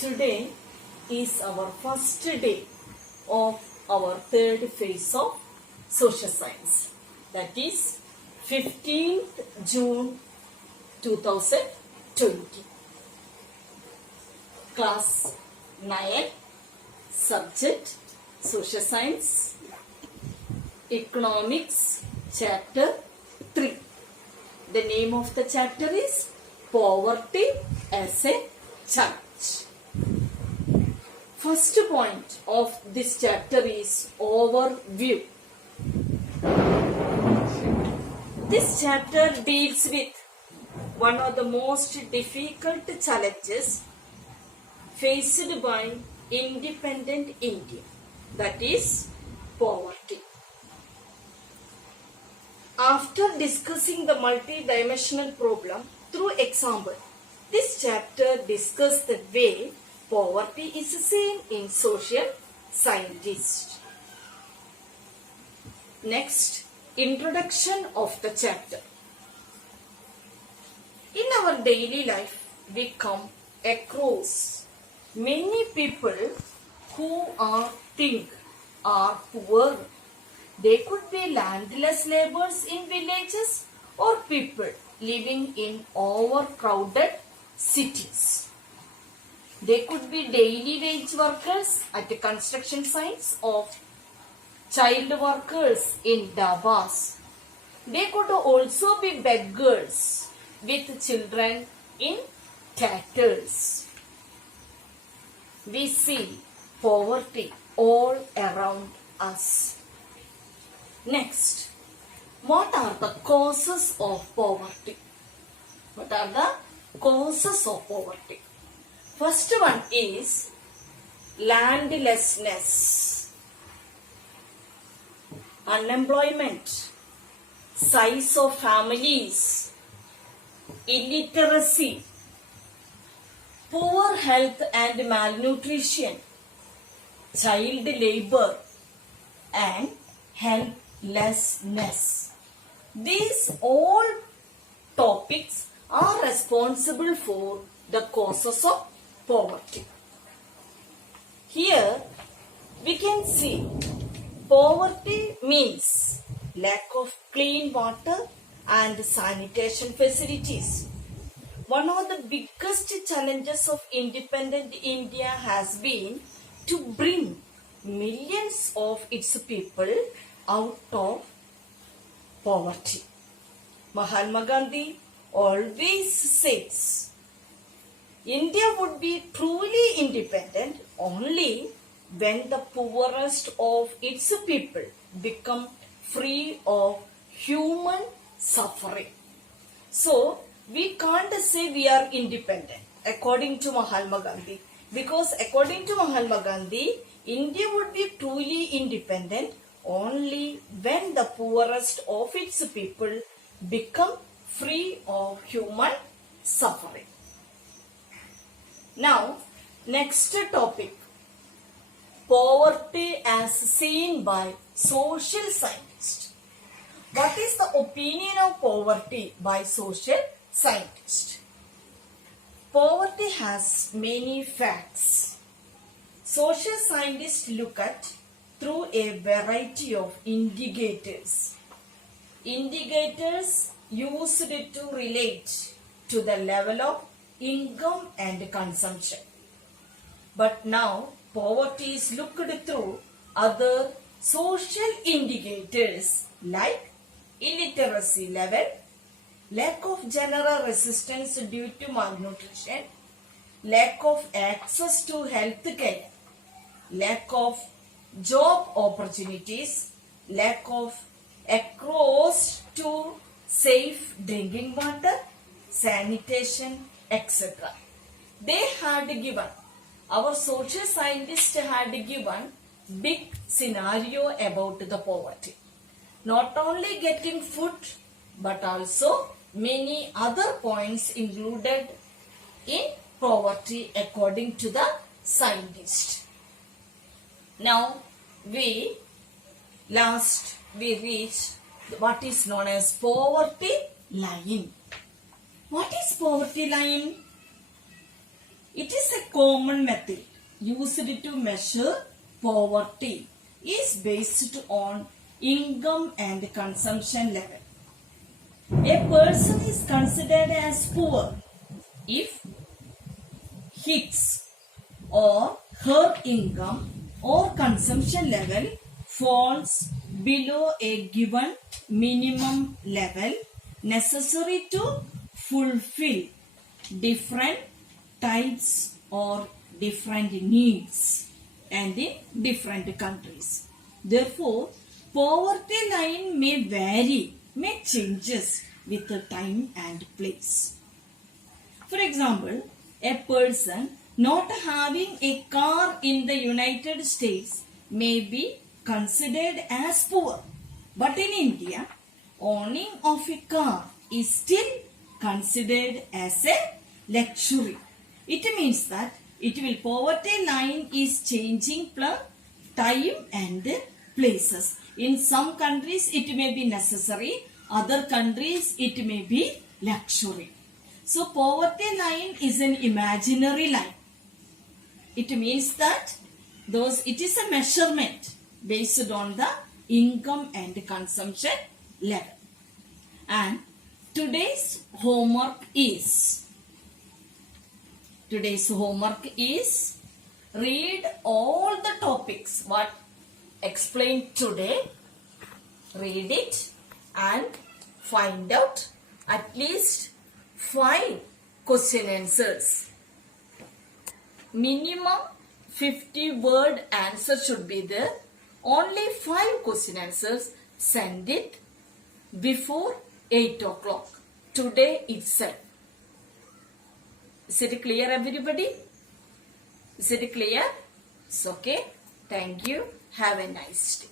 Today is our first day of our third phase of social science. That is 15th June 2020. Class 9, subject social science, economics, chapter 3. The name of the chapter is Poverty as a Challenge. First point of this chapter is overview. This chapter deals with one of the most difficult challenges faced by independent India, that is poverty. After discussing the multi-dimensional problem through example, this chapter discusses the way poverty is seen in social scientists. Next, introduction of the chapter. In our daily life, we come across many people who think are poor. They could be landless laborers in villages or people living in overcrowded cities. They could be daily wage workers at the construction sites or child workers in dabas. They could also be beggars with children in tatters. We see poverty all around us. Next, what are the causes of poverty? What are the causes of poverty? First one is landlessness, unemployment, size of families, illiteracy, poor health and malnutrition, child labor, and helplessness. These all topics are responsible for the causes of poverty. Here we can see poverty means lack of clean water and sanitation facilities. One of the biggest challenges of independent India has been to bring millions of its people out of poverty. Mahatma Gandhi always says India would be truly independent only when the poorest of its people become free of human suffering. So, we can't say we are independent according to Mahatma Gandhi, because according to Mahatma Gandhi, India would be truly independent only when the poorest of its people become free of human suffering. Now, next topic, poverty as seen by social scientists. What is the opinion of poverty by social scientists? Poverty has many facts. Social scientists look at through a variety of indicators. Indicators used to relate to the level of income and consumption. But now poverty is looked through other social indicators like illiteracy level, lack of general resistance due to malnutrition, lack of access to health care, lack of job opportunities, lack of access to safe drinking water, sanitation, etc. They had given, our social scientists had given big scenario about the poverty. Not only getting food, but also many other points included in poverty according to the scientist. Now, we reach what is known as poverty line. What is poverty line? It is a common method used to measure poverty. Is based on income and consumption level. A person is considered as poor if his or her income or consumption level falls below a given minimum level necessary to fulfill different types or different needs and in different countries. Therefore, poverty line may vary, may changes with the time and place. For example, a person not having a car in the United States may be considered as poor. But in India, owning of a car is still considered as a luxury. It means that poverty line is changing plus time and places. In some countries it may be necessary, other countries it may be luxury. So poverty line is an imaginary line. It means that it is a measurement based on the income and consumption level. And today's homework is read all the topics what explained today. Read it and find out at least 5 question answers. Minimum 50 word answer should be there. Only 5 question answers. Send it before 8 o'clock today itself. Is it clear, everybody? Is it clear? It's okay. Thank you. Have a nice day.